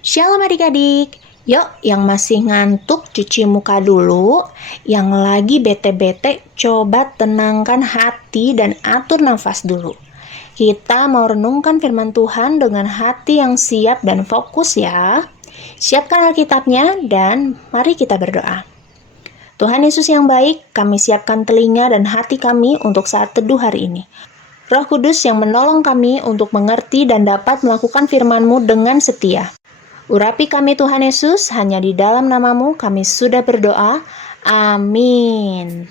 Shalom adik-adik, yuk yang masih ngantuk cuci muka dulu, yang lagi bete-bete coba tenangkan hati dan atur nafas dulu. Kita mau renungkan firman Tuhan dengan hati yang siap dan fokus ya. Siapkan Alkitabnya dan mari kita berdoa. Tuhan Yesus yang baik, kami siapkan telinga dan hati kami untuk saat teduh hari ini. Roh Kudus yang menolong kami untuk mengerti dan dapat melakukan firman-Mu dengan setia. Urapi kami Tuhan Yesus, hanya di dalam nama-Mu kami sudah berdoa. Amin.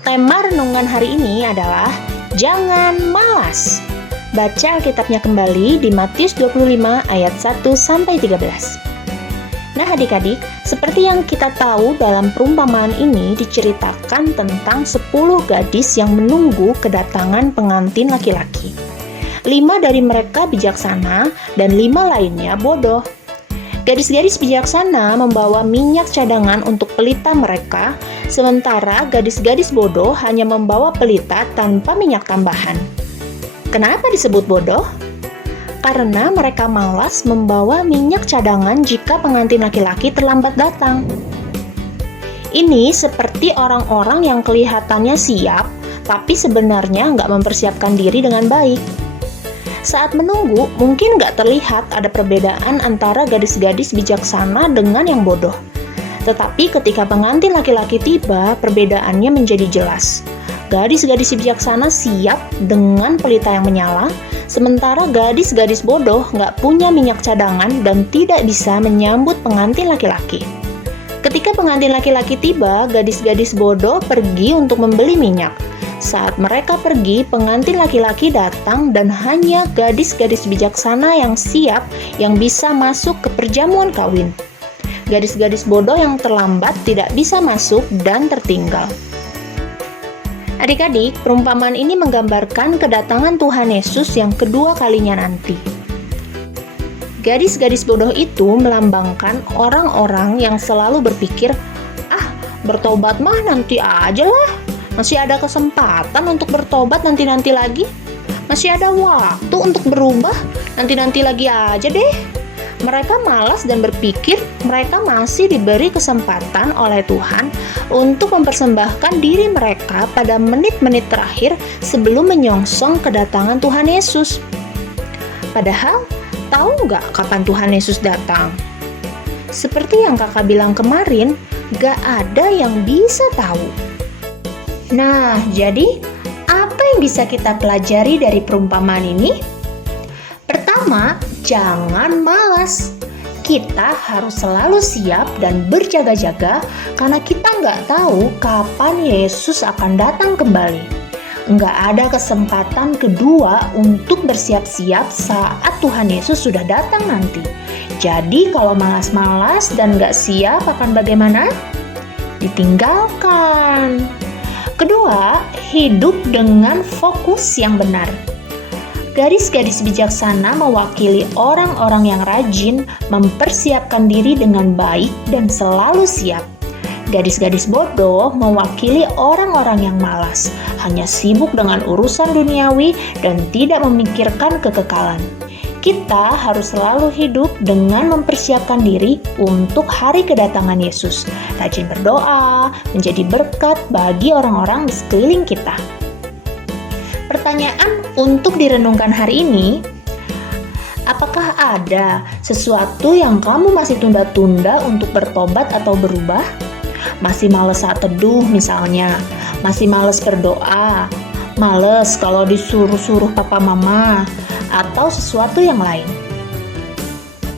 Tema renungan hari ini adalah Jangan Malas. Baca Alkitabnya kembali di Matius 25 ayat 1-13. Nah adik-adik, seperti yang kita tahu dalam perumpamaan ini diceritakan tentang 10 gadis yang menunggu kedatangan pengantin laki-laki. 5 dari mereka bijaksana dan 5 lainnya bodoh. Gadis-gadis bijaksana membawa minyak cadangan untuk pelita mereka, sementara gadis-gadis bodoh hanya membawa pelita tanpa minyak tambahan. Kenapa disebut bodoh? Karena mereka malas membawa minyak cadangan jika pengantin laki-laki terlambat datang. Ini seperti orang-orang yang kelihatannya siap, tapi sebenarnya nggak mempersiapkan diri dengan baik. Saat menunggu, mungkin nggak terlihat ada perbedaan antara gadis-gadis bijaksana dengan yang bodoh. Tetapi ketika pengantin laki-laki tiba, perbedaannya menjadi jelas. Gadis-gadis bijaksana siap dengan pelita yang menyala, sementara gadis-gadis bodoh nggak punya minyak cadangan dan tidak bisa menyambut pengantin laki-laki. Ketika pengantin laki-laki tiba, gadis-gadis bodoh pergi untuk membeli minyak. Saat mereka pergi, pengantin laki-laki datang dan hanya gadis-gadis bijaksana yang siap yang bisa masuk ke perjamuan kawin. Gadis-gadis bodoh yang terlambat tidak bisa masuk dan tertinggal. Adik-adik, perumpamaan ini menggambarkan kedatangan Tuhan Yesus yang kedua kalinya nanti. Gadis-gadis bodoh itu melambangkan orang-orang yang selalu berpikir, bertobat mah nanti aja lah. Masih ada kesempatan untuk bertobat nanti-nanti lagi. Masih ada waktu untuk berubah nanti-nanti lagi aja deh. Mereka malas dan berpikir mereka masih diberi kesempatan oleh Tuhan untuk mempersembahkan diri mereka pada menit-menit terakhir sebelum menyongsong kedatangan Tuhan Yesus. Padahal, tahu nggak kapan Tuhan Yesus datang? Seperti yang kakak bilang kemarin, nggak ada yang bisa tahu. Nah, jadi apa yang bisa kita pelajari dari perumpamaan ini? Pertama, jangan malas. Kita harus selalu siap dan berjaga-jaga karena kita nggak tahu kapan Yesus akan datang kembali. Nggak ada kesempatan kedua untuk bersiap-siap saat Tuhan Yesus sudah datang nanti. Jadi kalau malas-malas dan nggak siap akan bagaimana? Ditinggalkan. Kedua, hidup dengan fokus yang benar. Gadis-gadis bijaksana mewakili orang-orang yang rajin mempersiapkan diri dengan baik dan selalu siap. Gadis-gadis bodoh mewakili orang-orang yang malas, hanya sibuk dengan urusan duniawi dan tidak memikirkan kekekalan. Kita harus selalu hidup dengan mempersiapkan diri untuk hari kedatangan Yesus. Rajin berdoa, menjadi berkat bagi orang-orang di sekeliling kita. Pertanyaan untuk direnungkan hari ini, apakah ada sesuatu yang kamu masih tunda-tunda untuk bertobat atau berubah? Masih males saat teduh misalnya, masih males berdoa, males kalau disuruh-suruh papa mama, atau sesuatu yang lain.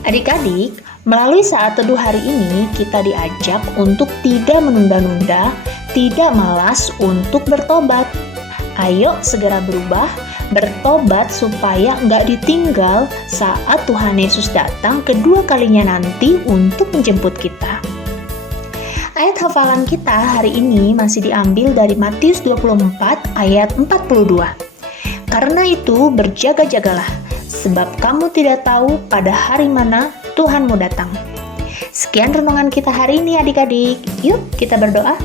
Adik-adik, melalui saat teduh hari ini kita diajak untuk tidak menunda-nunda, tidak malas untuk bertobat. Ayo segera berubah, bertobat supaya nggak ditinggal saat Tuhan Yesus datang kedua kalinya nanti untuk menjemput kita. Ayat hafalan kita hari ini masih diambil dari Matius 24 ayat 42. Karena itu berjaga-jagalah, sebab kamu tidak tahu pada hari mana Tuhanmu datang. Sekian renungan kita hari ini adik-adik. Yuk kita berdoa.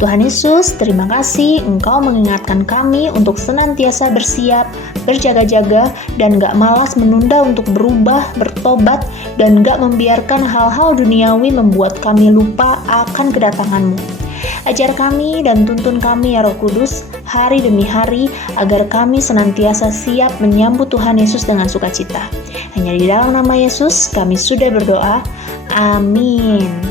Tuhan Yesus, terima kasih Engkau mengingatkan kami untuk senantiasa bersiap, berjaga-jaga, dan gak malas menunda untuk berubah, bertobat, dan gak membiarkan hal-hal duniawi membuat kami lupa akan kedatangan-Mu. Ajar kami dan tuntun kami ya Roh Kudus, hari demi hari, agar kami senantiasa siap menyambut Tuhan Yesus dengan sukacita. Hanya di dalam nama Yesus kami sudah berdoa. Amin.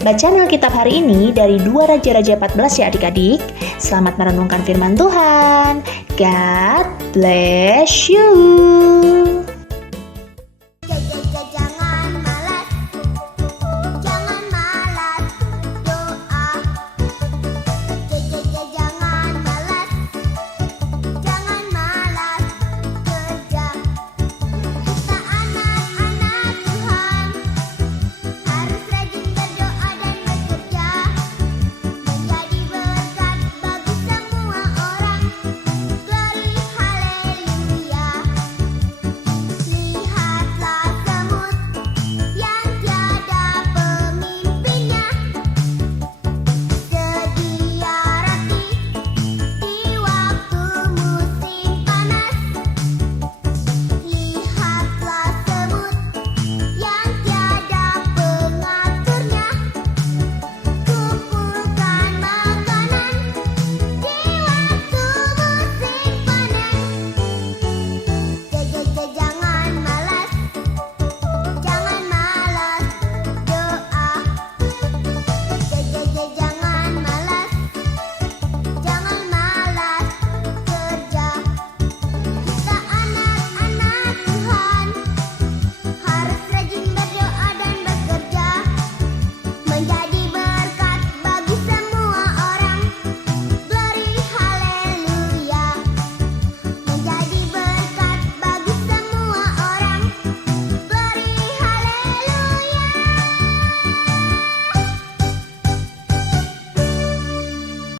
Bacaan Alkitab hari ini dari 2 Raja-Raja 14 ya adik-adik. Selamat merenungkan firman Tuhan. God bless you.